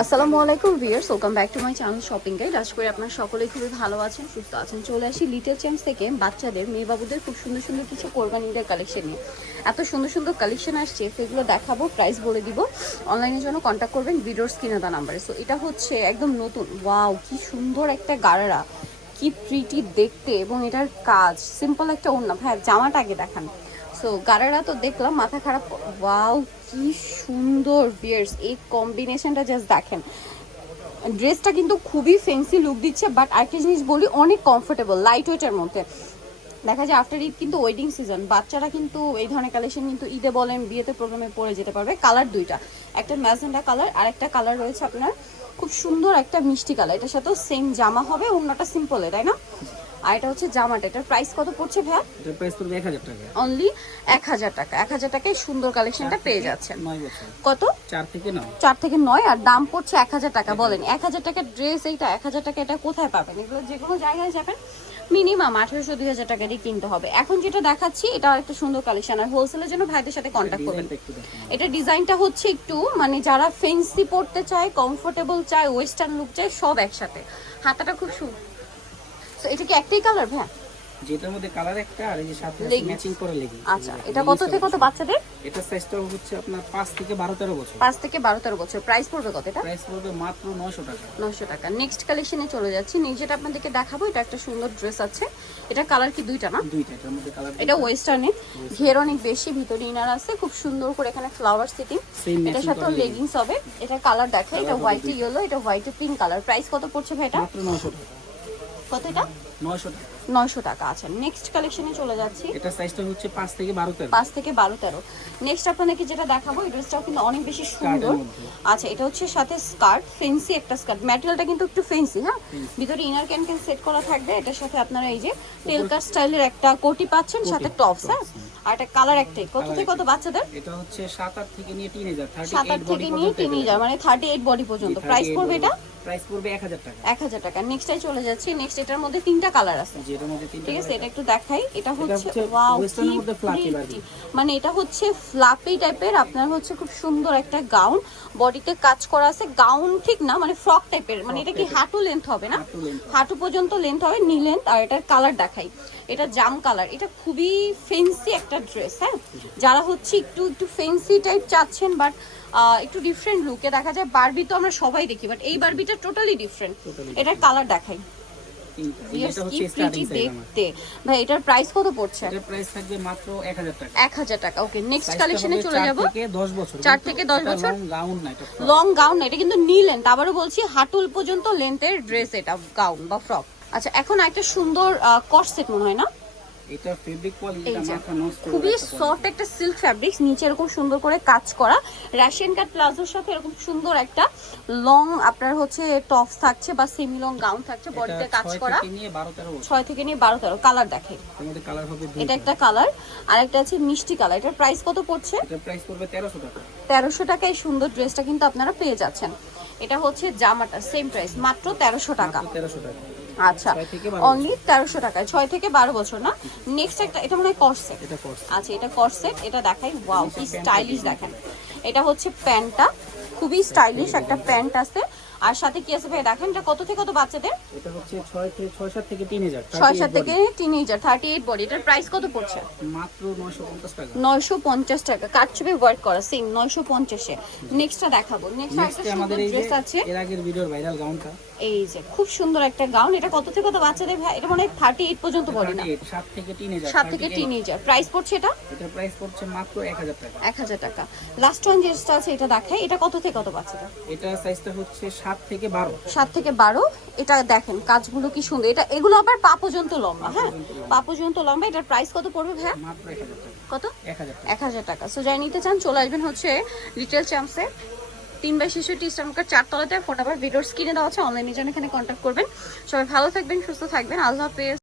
আসসালামু আলাইকুম viewers welcome back to my channel shopping guide আশা করি আপনারা সকলেই খুবই ভালো আছেন, সুস্থ আছেন। চলে আসি লিটল চ্যাম্পস থেকে, বাচ্চাদের মেয়ে বাবুদের খুব সুন্দর সুন্দর কিছু কোরবানি ঈদের কালেকশন নিয়ে। এত সুন্দর সুন্দর কালেকশন আসছে, সেগুলো দেখাবো প্রাইস বলে দিব। অনলাইনের জন্য কন্ট্যাক্ট করবেন ভিডিওর স্ক্রিনে নাম্বারে সো এটা হচ্ছে একদম নতুন। ওয়াও কি সুন্দর একটা গাড়ারা। কি প্রিটি দেখতে এবং এটার কাজ। সিম্পল একটা ওড়না। ভাই জামাটা আগে দেখান। সো গাড়ারা তো দেখলাম মাথা খারাপ ওয়াও কি সুন্দর বিয়ার্স এই কম্বিনেশনটা জাস্ট দেখেন। ড্রেসটা কিন্তু খুবই ফেন্সি লুক দিচ্ছে বাট আরেকটা জিনিস বলি, অনেক কমফোর্টেবল লাইট ওয়েটের মধ্যে। দেখা যায় আফটার ঈদ কিন্তু ওয়েডিং সিজন বাচ্চারা কিন্তু এই ধরনের কালেকশন কিন্তু ঈদে বলেন, বিয়েতে প্রোগ্রামে পরে যেতে পারবে। কালার দুইটা, একটা ম্যাজেন্ডা কালার আর একটা কালার রয়েছে আপনার খুব সুন্দর একটা মিষ্টি কালার এটার সাথেও সেম জামা হবে, অন্যটা সিম্পলে তাই না? আর এটা হচ্ছে জামাটা। এটার প্রাইস কত পড়ছে ভাইয়া? এটার প্রাইস পড়বে এক হাজার টাকা। অনলি এক হাজার টাকা। এক হাজার টাকায় সুন্দর কালেকশনটা পেয়ে যাচ্ছেন। কত? চার থেকে নয়। চার থেকে নয় আর দাম পড়ছে এক হাজার টাকা। বলেন এক হাজার টাকার ড্রেস এইটা এক হাজার টাকা এটা কোথায় পাবেন? এগুলো যে কোনো জায়গায় যাবেন। মিনিমাম আঠারোশো দুই হাজার টাকা দিয়ে কিনতে হবে। এখন যেটা দেখাচ্ছি এটা একটা সুন্দর কালেকশন আর হোলসেলের জন্য ভাইদের সাথে কন্ট্যাক্ট করবেন। এটা ডিজাইনটা হচ্ছে একটু মানে যারা ফেন্সি পড়তে চায় কমফোর্টেবল চায় ওয়েস্টার্ন লুক চায় সব একসাথে। হাতাটা খুব সুন্দর এটা কি একটাই কালার ভাইয়া? যেটার মধ্যে কালার একটা আর এই যে সাথে ম্যাচিং করে লেগি আচ্ছা এটা কত থেকে কত বাচ্চাদের? এটা সাইজটা হচ্ছে আপনার পাঁচ থেকে বারো তেরো বছর। পাঁচ থেকে বারো তেরো বছর। প্রাইস পড়বে কত এটা? প্রাইস পড়বে মাত্র নয়শো টাকা। নশো টাকা। নেক্সট কালেকশনে চলে যাচ্ছি। যেটা আপনাদেরকে দেখাবো এটা একটা সুন্দর ড্রেস আছে। এটা কালার কি দুইটা না? দুইটা এটার মধ্যে কালার এটা ওয়েস্টার্নে ঘের অনেক বেশি ভিতরে ইনার আছে। খুব সুন্দর করে এখানে ফ্লাওয়ার সিটিং এটার সাথে লেগিংস হবে। এটা কালার দেখে এটা হোয়াইট ইয়েলো এটা হোয়াইট পিঙ্ক কালার প্রাইস কত পড়ছে ভাই এটা? মাত্র নয়শো টাকা। কত নয়শো টাকা। আছে। নেক্সট কালেকশনে চলে যাচ্ছি। এটা সাইজটা হচ্ছে পাঁচ থেকে বারো তেরো। পাঁচ থেকে বারো তেরো। নেক্সট আপনাদেরকে যেটা দেখাবো এই ড্রেসটাও কিন্তু অনেক বেশি সুন্দর। আচ্ছা এটা হচ্ছে সাথে স্কার্ট ফেন্সি একটা স্কার্ট ম্যাটেরিয়ালটা কিন্তু একটু ফেন্সি হ্যাঁ? ভিতরে ইনার ক্যান ক্যান সেট করা থাকবে। এটার সাথে আপনারা এই যে টেলকার স্টাইলের একটা কোটি পাচ্ছেন সাথে টপস হ্যাঁ? আর একটা কালার একটাই কত থেকে কত বাচ্চাদের? এটা হচ্ছে সাত আট থেকে নিয়ে তিন হাজার। থার্টি সাত আট এইট বডি থেকে নিয়ে তিন হাজার মানে থার্টি এইট বডি পর্যন্ত। প্রাইস পড়বে এটা? প্রাইস পড়বে এক হাজার টাকা। এক হাজার টাকা। নেক্সটটাই চলে যাচ্ছি। নেক্সট এটার মধ্যে তিনটা কালার আছে। ঠিক আছে এটা একটু দেখাই। এটা হচ্ছে ওয়াও মানে এটা হচ্ছে ফ্লাপি টাইপের আপনার হচ্ছে খুব সুন্দর একটা গাউন বডিতে কাজ করা আছে গাউন ঠিক না মানে ফ্রক টাইপের মানে এটা কি হাঁটু লেন্থ হবে না? হাঁটু পর্যন্ত লেন্থ হবে নি লেন্থ আর এটার কালার দেখাই। এটা জাম কালার এটা খুবই ফেন্সি একটা ড্রেস হ্যাঁ? যারা হচ্ছে একটু একটু ফেন্সি টাইপ চাচ্ছেন বাট একটু ডিফারেন্ট লুকে দেখা যায় বারবি তো আমরা সবাই দেখি বাট এই বারবিটা টোটালি ডিফারেন্ট এটার কালার দেখাই। দেখতে। ভাই এটার প্রাইস কত পড়ছে? এটার প্রাইস থাকবে মাত্র এক হাজার টাকা। ওকে নেক্সট কালেকশনে চলে থেকে বছর। থেকে দশ এটা বছর? long না এটা লং গাউন এটা কিন্তু লেন্থ বলছি হাঁটুল পর্যন্ত লেন্থের ড্রেস এটা গাউন বা ফ্রক আচ্ছা এখন একটা সুন্দর কট সেট মনে হয় না? এটা ফেব্রিক কোয়ালিটিটা মাথা নষ্ট খুবই সফট একটা সিল্ক ফ্যাব্রিক্স নিচে এরকম সুন্দর করে কাজ করা। র্যাশন কাট প্লাজোর সাথে এরকম সুন্দর একটা লং আপনার হচ্ছে টপস থাকছে বা সেমি লং গাউন থাকছে বডিতে কাজ করা। 12 13 ছয় থেকে নিয়ে বারো তেরো কালার দেখে। এর কালার হবে এটা একটা কালার আর একটা আছে মিষ্টি কালার এটার প্রাইস কত পড়ছে? এটা প্রাইস পড়বে 1300 টাকা। তেরোশো টাকায় সুন্দর ড্রেসটা কিন্তু আপনারা পেয়ে যাচ্ছেন। এটা হচ্ছে জামাটা সেম প্রাইস মাত্র তেরোশো টাকা। মাত্র 1300 টাকা। আচ্ছা। অনলি তেরোশো টাকায়। ছয় থেকে বারো বছর না? নেক্সট একটা এটা মনে হয় করসেট আচ্ছা এটা করসেট এটা দেখাই। ওয়াও কি স্টাইলিশ দেখেন। এটা হচ্ছে প্যান্টটা। খুবই স্টাইলিশ একটা প্যান্ট আছে। আর সাথে কি আছে ভাই দেখেন এটা কত থেকে কত বাচ্চাদের? এটা হচ্ছে 6 থেকে 6 7 থেকে 3000 ছয় সাত থেকে টিনেজার থার্টি এইট বডি এটার প্রাইস কত পড়ছে? মাত্র 950 টাকা। নয়শো পঞ্চাশ টাকা। কাটছবি ওয়ার্ক করা সেম নয়শো পঞ্চাশে। নেক্সটটা দেখাবো। নেক্সট নেক্সট আমাদের এই যে ড্রেস আছে। এর আগের ভিডিওর ভাইরাল গাউনটা এই যে খুব সুন্দর একটা গাউন এটা কত থেকে কত বাচ্চাদের ভাই? এটা মনে হয় থার্টি এইট পর্যন্ত বডি না? 7 থেকে 3000 সাত থেকে টিনেজার প্রাইস পড়ছে এটা? এটা প্রাইস পড়ছে মাত্র 1000 টাকা। এক হাজার টাকা। লাস্ট ওয়ান যেটা আছে এটা দেখাই। এটা কত থেকে কত বাচ্চাদের এটা? সাইজটা হচ্ছে 7 থেকে 12 সাত থেকে বারো? এটা দেখেন কাজগুলো কি সুন্দর। এটা এগুলো আবার পা পর্যন্ত লম্বা হ্যাঁ? পা পর্যন্ত লম্বা এটার প্রাইস কত পড়বে ভাইয়া? মাত্র 1000 টাকা। কত? 1000 টাকা। এক হাজার টাকা। সো যাই নিতে চান চলে আসবেন হচ্ছে রিটেল চ্যাম্পসে তিন বাই শিশুটি ইস্টামকার চারতলাতে ফোন আবার ভিডিওর স্ক্রিনে দেওয়া আছে অনলাইনের জন্য এখানে কন্ট্যাক্ট করবেন। সবাই ভালো থাকবেন সুস্থ থাকবেন। আল্লাহ হাফেজ।